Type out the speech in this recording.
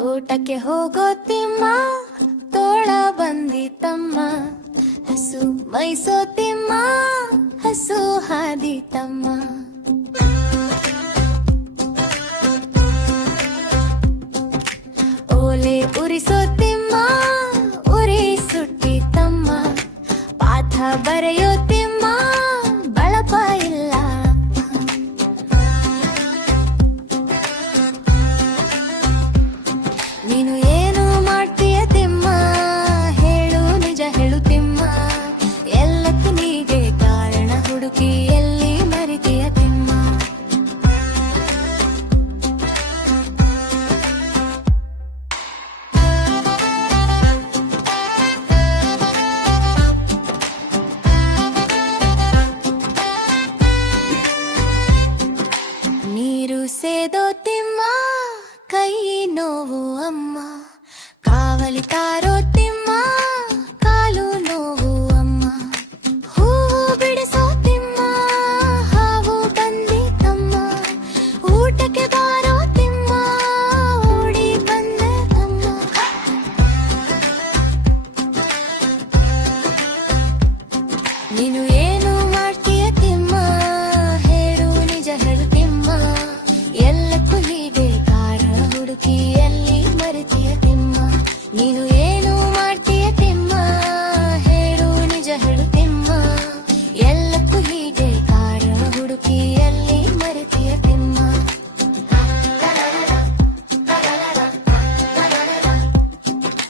ತೋಟಕ್ಕೆ ಹೋಗೋ ತಿಮ್ಮ ತೋಳ ಬಂದಿತಮ್ಮ ಹಸು ಮೈಸೋ ತಿಮ್ಮ ಹಸು ಹಾದಿತಮ್ಮ ಓಲೆ ಉರಿಸೋ ತಿಮ್ಮ ಉರಿ ಸುಟ್ಟಿತಮ್ಮ ಪಾಠ ಬರೆಯೋ ತಿಮ್ಮ ಬಳಪ ಇಲ್ಲ ನೀನು ಏನು ಮಾಡ್ತೀಯ ತಿಮ್ಮ ಹೇಳು ನಿಜ ಹೇಳು ತಿಮ್ಮ ಎಲ್ಲಕ್ಕೂ ನೀಗೆ ಕಾರಣ ಹುಡುಕಿ ಎಲ್ಲಿ ಮರಿತೀಯ ತಿಮ್ಮ ನೀರು ಸೇದೋ ತಿಮ್ಮ ಕೈ ನೋವು ಅಮ್ಮ ಕಾವಲಿತಾರೋ